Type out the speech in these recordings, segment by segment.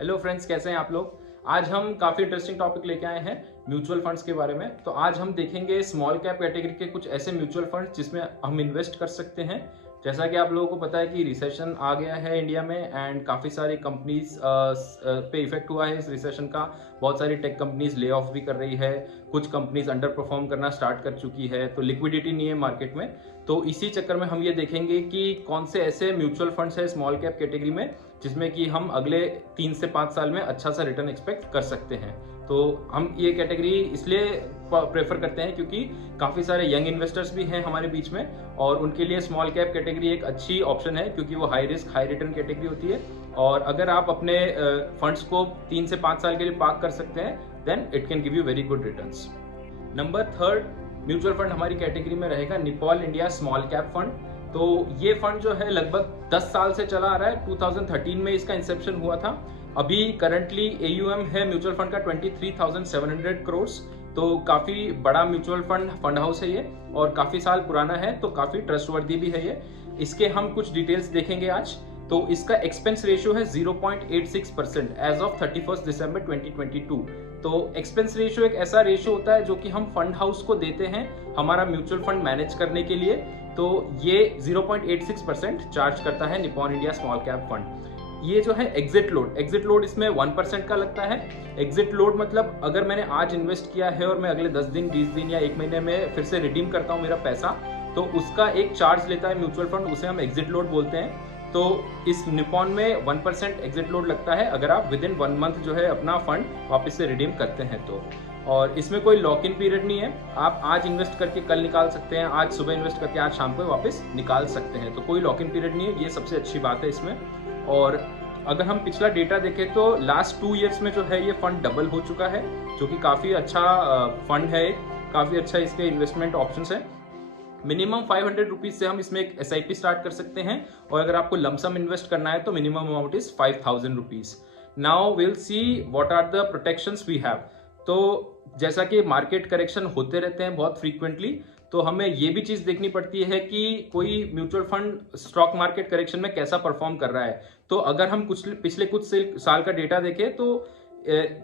Hello friends, कैसे हैं आप लोग। आज हम काफ़ी इंटरेस्टिंग टॉपिक लेके आए हैं म्यूचुअल फंड्स के बारे में। तो आज हम देखेंगे स्मॉल कैप कैटेगरी के कुछ ऐसे म्यूचुअल फंड्स जिसमें हम इन्वेस्ट कर सकते हैं। जैसा कि आप लोगों को पता है कि रिसेशन आ गया है इंडिया में एंड काफ़ी सारी कंपनीज पे इफेक्ट हुआ है इस रिसेशन का। बहुत सारी टेक कंपनीज ले ऑफ भी कर रही है, कुछ कंपनीज अंडर परफॉर्म करना स्टार्ट कर चुकी है, तो लिक्विडिटी नहीं है मार्केट में। तो इसी चक्कर में हम ये देखेंगे कि कौन से ऐसे म्यूचुअल फंड्स है स्मॉल कैप कैटेगरी में जिसमें कि हम अगले 3 से 5 साल में अच्छा सा रिटर्न एक्सपेक्ट कर सकते हैं। तो हम ये कैटेगरी इसलिए प्रेफर करते हैं क्योंकि काफ़ी सारे यंग इन्वेस्टर्स भी हैं हमारे बीच में और उनके लिए स्मॉल कैप कैटेगरी एक अच्छी ऑप्शन है क्योंकि वो high risk high return category होती है। और अगर आप अपने फंड्स को 3 से 5 साल के लिए पार्क कर सकते हैं then it can give you very good returns. Number 3 mutual fund हमारी कैटेगरी में रहेगा Nippon India small cap fund. तो ये फंड जो है लगभग 10 साल से चला आ रहा है। 2013 में इसका इंसेप्शन हुआ था। अभी करंटली AUM है म्यूचुअल फंड का 23,700 करोड़। तो काफ़ी बड़ा म्यूचुअल फंड हाउस है ये और काफ़ी साल पुराना है, तो काफ़ी ट्रस्टवर्दी भी है ये। इसके हम कुछ डिटेल्स देखेंगे आज। तो इसका एक्सपेंस रेशियो है 0.86% एज ऑफ 31 दिसंबर 2022। तो एक्सपेंस रेशियो एक ऐसा रेशियो होता है जो कि हम फंड हाउस को देते हैं हमारा म्यूचुअल फंड मैनेज करने के लिए। तो ये 0.86% चार्ज करता है Nippon India small cap fund. ये जो है एग्जिट लोड इसमें 1% का लगता है। एग्जिट लोड मतलब अगर मैंने आज इन्वेस्ट किया है और मैं अगले 10 दिन 20 दिन या 1 महीने में फिर से रिडीम करता हूँ मेरा पैसा, तो उसका एक चार्ज लेता है म्यूचुअल फंड, उसे हम एग्जिट लोड बोलते हैं। तो इस निपॉन में 1% एग्जिट लोड लगता है अगर आप विद इन 1 मंथ जो है अपना फंड वापस से रिडीम करते हैं तो। और इसमें कोई लॉक इन पीरियड नहीं है, आप आज इन्वेस्ट करके कल निकाल सकते हैं, आज सुबह इन्वेस्ट करके आज शाम को वापस निकाल सकते हैं। तो कोई लॉक इन पीरियड नहीं है, ये सबसे अच्छी बात है इसमें। और अगर हम पिछला डेटा देखें तो लास्ट 2 ईयर्स में जो है ये फंड डबल हो चुका है, जो कि काफ़ी अच्छा फंड है, काफ़ी अच्छा इसके इन्वेस्टमेंट ऑप्शंस है। मिनिमम 500 रुपीज से हम इसमें एक SIP स्टार्ट कर सकते हैं और अगर आपको लमसम इन्वेस्ट करना है तो minimum amount is 5,000 rupees. Now will see what are the protections we have. तो जैसा कि मार्केट करेक्शन होते रहते हैं बहुत फ्रीक्वेंटली, तो हमें ये भी चीज देखनी पड़ती है कि कोई mutual fund stock market correction में कैसा परफॉर्म कर रहा है। तो अगर हम पिछले कुछ साल का डेटा देखें तो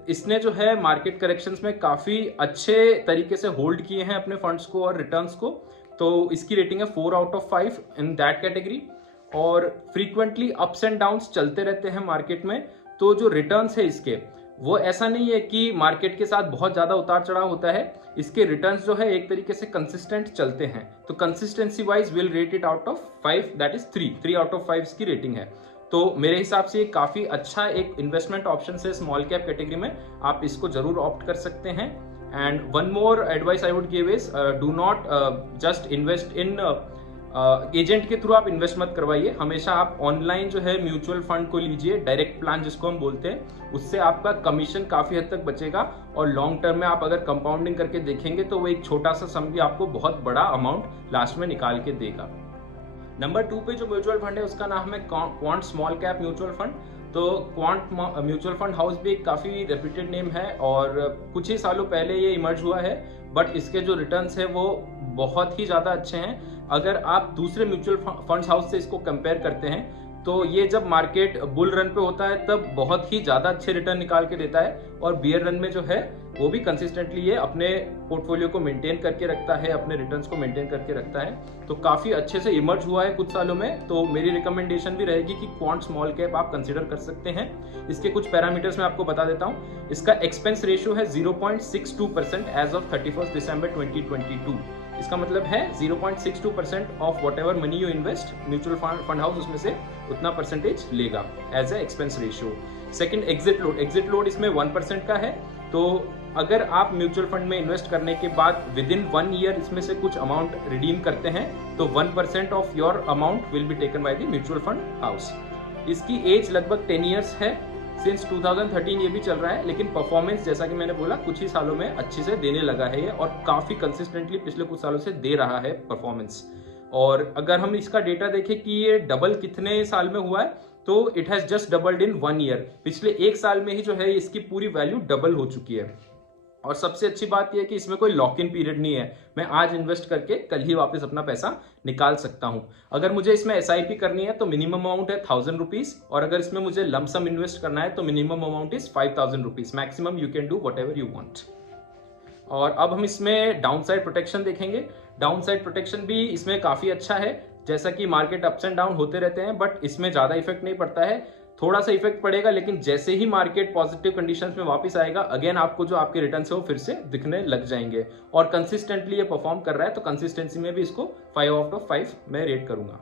इसने जो है मार्केट करेक्शंस में काफी अच्छे तरीके से होल्ड किए हैं अपने फंड्स को और रिटर्न्स को। तो इसकी रेटिंग है 4 out of 5 in that category. और फ्रीक्वेंटली अप्स एंड डाउन्स चलते रहते हैं मार्केट में। तो जो रिटर्न्स है इसके, वो ऐसा नहीं है कि मार्केट के साथ बहुत ज्यादा उतार चढ़ाव होता है। इसके रिटर्न्स जो है एक तरीके से कंसिस्टेंट चलते हैं। तो consistency wise will rate it out of 5, that is 3 out of 5 इसकी रेटिंग है। तो मेरे हिसाब से ये काफी अच्छा एक इन्वेस्टमेंट ऑप्शन है स्मॉल कैप कैटेगरी में, आप इसको जरूर ऑप्ट कर सकते हैं। And one more advice I would give is do not just invest in agent के थ्रू आप इन्वेस्ट मत करवाइए। हमेशा आप ऑनलाइन जो है म्यूचुअल फंड को लीजिए, डायरेक्ट प्लान जिसको हम बोलते हैं, उससे आपका कमीशन काफी हद तक बचेगा और लॉन्ग टर्म में आप अगर कंपाउंडिंग करके देखेंगे तो वो एक छोटा सा सम भी आपको बहुत बड़ा अमाउंट लास्ट में निकाल के देगा। नंबर 2 पे जो म्यूचुअल फंड है उसका नाम है quant small cap mutual fund. तो क्वांट म्यूचुअल फंड हाउस भी एक काफ़ी रेप्यूटेड नेम है और कुछ ही सालों पहले ये इमर्ज हुआ है, बट इसके जो रिटर्न्स है वो बहुत ही ज़्यादा अच्छे हैं। अगर आप दूसरे म्यूचुअल फंड्स हाउस से इसको कंपेयर करते हैं तो ये जब मार्केट बुल रन पे होता है तब बहुत ही ज़्यादा अच्छे रिटर्न निकाल के देता है और बियर रन में जो है वो भी कंसिस्टेंटली ये अपने पोर्टफोलियो को मेंटेन करके रखता है, अपने रिटर्न्स को मेंटेन करके रखता है। तो काफ़ी अच्छे से इमर्ज हुआ है कुछ सालों में। तो मेरी रिकमेंडेशन भी रहेगी कि क्वांट स्मॉल कैप आप कंसीडर कर सकते हैं। इसके कुछ पैरामीटर्स मैं आपको बता देता हूँ। इसका एक्सपेंस रेशियो है 0.62% एज ऑफ 31 दिसंबर 2022। इसका मतलब है 0.62% of whatever money you invest, mutual fund house उसमें से उतना परसेंटेज लेगा as a expense ratio. Second, exit load इसमें 1% का है। तो अगर आप म्यूचुअल फंड में इन्वेस्ट करने के बाद विद इन 1 ईयर इसमें से कुछ अमाउंट रिडीम करते हैं तो 1% of your amount will be taken by the mutual fund house. इसकी एज लगभग 10 ईयर्स है, सिंस 2013 ये भी चल रहा है, लेकिन परफॉर्मेंस जैसा कि मैंने बोला कुछ ही सालों में अच्छे से देने लगा है ये और काफी कंसिस्टेंटली पिछले कुछ सालों से दे रहा है परफॉर्मेंस। और अगर हम इसका डेटा देखें कि ये डबल कितने साल में हुआ है, तो it has just doubled in 1 year. पिछले 1 साल में ही जो है इसकी पूरी वैल्यू डबल हो चुकी है। और सबसे अच्छी बात यह है कि इसमें कोई लॉक इन पीरियड नहीं है। मैं आज इन्वेस्ट करके कल ही वापस अपना पैसा निकाल सकता हूं। अगर मुझे इसमें एसआईपी करनी है तो मिनिमम अमाउंट है 1000 रुपीज, और अगर इसमें मुझे लमसम इन्वेस्ट करना है तो minimum amount is 5000 rupees. Maximum you can do what ever you want. और अब हम इसमें डाउन साइड प्रोटेक्शन देखेंगे। डाउन साइड प्रोटेक्शन भी इसमें काफी अच्छा है। जैसा कि मार्केट अप्स एंड डाउन होते रहते हैं, बट इसमें ज्यादा इफेक्ट नहीं पड़ता है। थोड़ा सा इफेक्ट पड़ेगा, लेकिन जैसे ही मार्केट पॉजिटिव कंडीशंस में वापस आएगा, अगेन आपको जो आपके रिटर्न है वो फिर से दिखने लग जाएंगे। और कंसिस्टेंटली ये परफॉर्म कर रहा है, तो कंसिस्टेंसी में भी इसको 5 आउट ऑफ 5 मैं रेट करूंगा।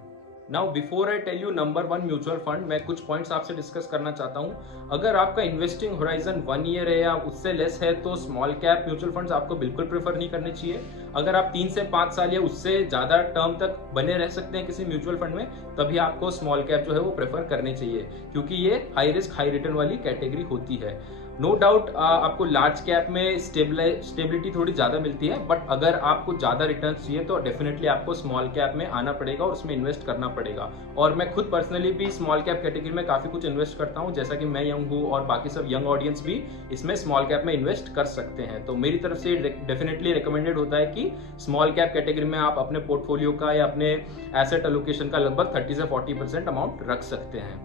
Now before I tell you number 1 mutual fund, मैं कुछ पॉइंट्स आपसे डिस्कस करना चाहता हूं। अगर आपका इन्वेस्टिंग होराइजन 1 ईयर है या उससे लेस है तो स्मॉल कैप म्यूचुअल फंड्स आपको बिल्कुल प्रेफर नहीं करने चाहिए। अगर आप 3 से 5 साल या उससे ज्यादा टर्म तक बने रह सकते हैं किसी म्यूचुअल फंड में, तभी आपको स्मॉल कैप जो है वो प्रेफर करने चाहिए, क्योंकि ये हाई रिस्क हाई रिटर्न वाली कैटेगरी होती है। नो डाउट आपको लार्ज कैप में स्टेबिलिटी थोड़ी ज्यादा मिलती है, बट अगर आपको ज्यादा रिटर्न चाहिए तो डेफिनेटली आपको स्मॉल कैप में आना पड़ेगा और उसमें इन्वेस्ट करना पड़ेगा। और मैं खुद पर्सनली भी स्मॉल कैप कैटेगरी में काफी कुछ इन्वेस्ट करता हूं, जैसा कि मैं यंग हूं और बाकी सब यंग ऑडियंस भी इसमें स्मॉल कैप में इन्वेस्ट कर सकते हैं। तो मेरी तरफ से डेफिनेटली रिकमेंडेड होता है कि स्मॉल कैप कैटेगरी में आप अपने पोर्टफोलियो का या अपने एसेट एलोकेशन का लगभग 30 से 40% अमाउंट रख सकते हैं।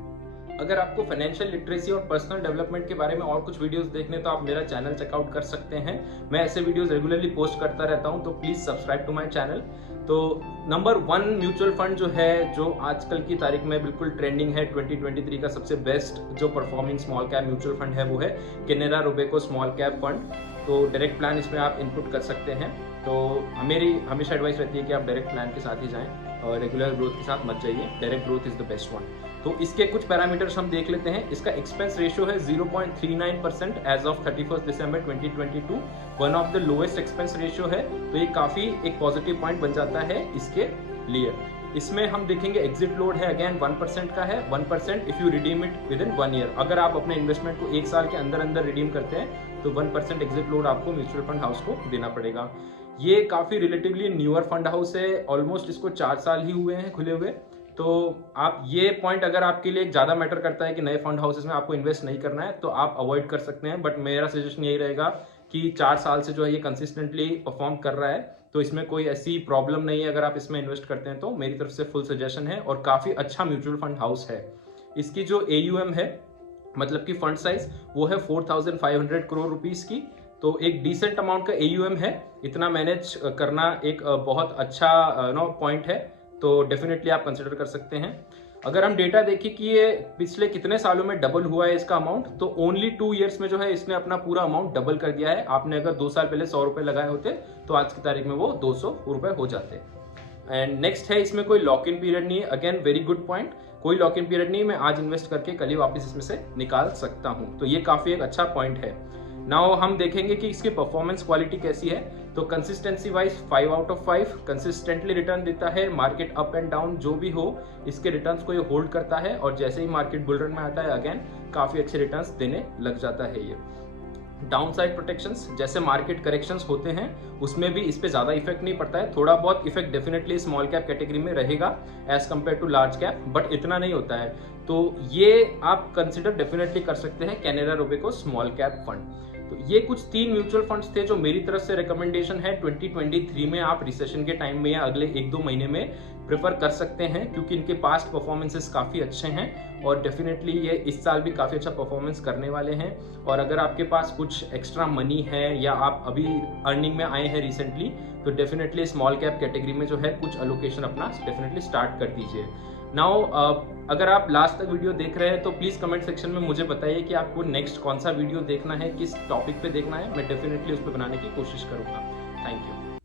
अगर आपको फाइनेंशियल लिटरेसी और पर्सनल डेवलपमेंट के बारे में और कुछ वीडियोस देखने तो आप मेरा चैनल चेकआउट कर सकते हैं। मैं ऐसे वीडियोस रेगुलरली पोस्ट करता रहता हूं, तो please subscribe to my channel. तो नंबर 1 म्यूचुअल फंड जो है, जो आजकल की तारीख में बिल्कुल ट्रेंडिंग है, 2023 का सबसे बेस्ट जो performing small cap mutual fund है, वो है Canara Robeco small cap fund. तो डायरेक्ट प्लान इसमें आप इनपुट कर सकते हैं। तो मेरी हमेशा एडवाइस रहती है कि आप डायरेक्ट प्लान के साथ ही जाएं और रेगुलर ग्रोथ के साथ मत जाइए। Direct growth is the best one. तो इसके कुछ पैरामीटर्स हम देख लेते हैं। इसका एक्सपेंस रेशियो है 0.39% एज ऑफ 31 दिसंबर 2022, one of the lowest expense ratio है। तो ये काफी एक पॉजिटिव पॉइंट बन जाता है इसके लिए। इसमें हम देखेंगे एग्जिट लोड है, अगेन 1% का है, 1% if you redeem it with in 1 year. अगर आप अपने इन्वेस्टमेंट को 1 साल के अंदर अंदर रिडीम करते हैं तो 1% एग्जिट लोड आपको म्यूचुअल फंड हाउस को देना पड़ेगा। ये काफी रिलेटिवली न्यूअर फंड हाउस है, ऑलमोस्ट इसको 4 साल ही हुए हैं खुले हुए। तो आप ये पॉइंट अगर आपके लिए ज्यादा मैटर करता है कि नए फंड हाउसेस में आपको इन्वेस्ट नहीं करना है, तो आप अवॉइड कर सकते हैं। बट मेरा सजेशन यही रहेगा कि 4 साल से जो है ये कंसिस्टेंटली परफॉर्म कर रहा है, तो इसमें कोई ऐसी प्रॉब्लम नहीं है। अगर आप इसमें इन्वेस्ट करते हैं तो मेरी तरफ से फुल सजेशन है, और काफी अच्छा म्यूचुअल फंड हाउस है। इसकी जो AUM है, मतलब कि फंड साइज, वो है 4500 करोड़ रुपीस की। तो एक डिसेंट अमाउंट का AUM है। इतना मैनेज करना एक बहुत अच्छा पॉइंट है, तो डेफिनेटली आप कंसिडर कर सकते हैं। अगर हम डेटा देखें कि ये पिछले कितने सालों में डबल हुआ है इसका अमाउंट, तो ओनली 2 इयर्स में जो है इसने अपना पूरा अमाउंट डबल कर दिया है। आपने अगर 2 साल पहले 100 रुपए लगाए होते तो आज की तारीख में वो 200 रुपए हो जाते। एंड नेक्स्ट है, इसमें कोई लॉक इन पीरियड नहीं है। अगेन वेरी गुड पॉइंट, कोई लॉक इन पीरियड नहीं, मैं आज इन्वेस्ट करके कल ही वापस इसमें से निकाल सकता हूं। तो ये काफी एक अच्छा पॉइंट है। नाउ हम देखेंगे कि इसकी परफॉर्मेंस क्वालिटी कैसी है। तो consistency wise 5 out of 5 consistently return देता है। मार्केट अप एंड डाउन जो भी हो, इसके रिटर्न्स को ये होल्ड करता है, और जैसे ही मार्केट बुल रन में आता है अगेन काफी अच्छे रिटर्न्स देने लग जाता है ये। डाउन साइड प्रोटेक्शंस, जैसे मार्केट करेक्शंस होते हैं उसमें भी इस पे ज्यादा इफेक्ट नहीं पड़ता है। थोड़ा बहुत effect definitely small cap category में रहेगा as compare to large cap, but इतना नहीं होता है। तो ये आप कंसिडर डेफिनेटली कर सकते हैं Canara Robeco small cap fund. तो ये कुछ 3 म्यूचुअल फंड्स थे जो मेरी तरफ से रिकमेंडेशन है 2023 में आप रिसेशन के टाइम में या अगले 1-2 महीने में प्रेफर कर सकते हैं, क्योंकि इनके पास्ट परफॉर्मेंसेस काफी अच्छे हैं और डेफिनेटली ये इस साल भी काफी अच्छा परफॉर्मेंस करने वाले हैं। और अगर आपके पास कुछ एक्स्ट्रा मनी है या आप अभी अर्निंग में आए हैं रिसेंटली, तो डेफिनेटली स्मॉल कैप कैटेगरी में जो है कुछ अलोकेशन अपना डेफिनेटली स्टार्ट कर दीजिए। नाउ अगर आप लास्ट तक वीडियो देख रहे हैं तो प्लीज कमेंट सेक्शन में मुझे बताइए कि आपको नेक्स्ट कौन सा वीडियो देखना है, किस टॉपिक पे देखना है। मैं डेफिनेटली उस पर बनाने की कोशिश करूंगा। Thank you.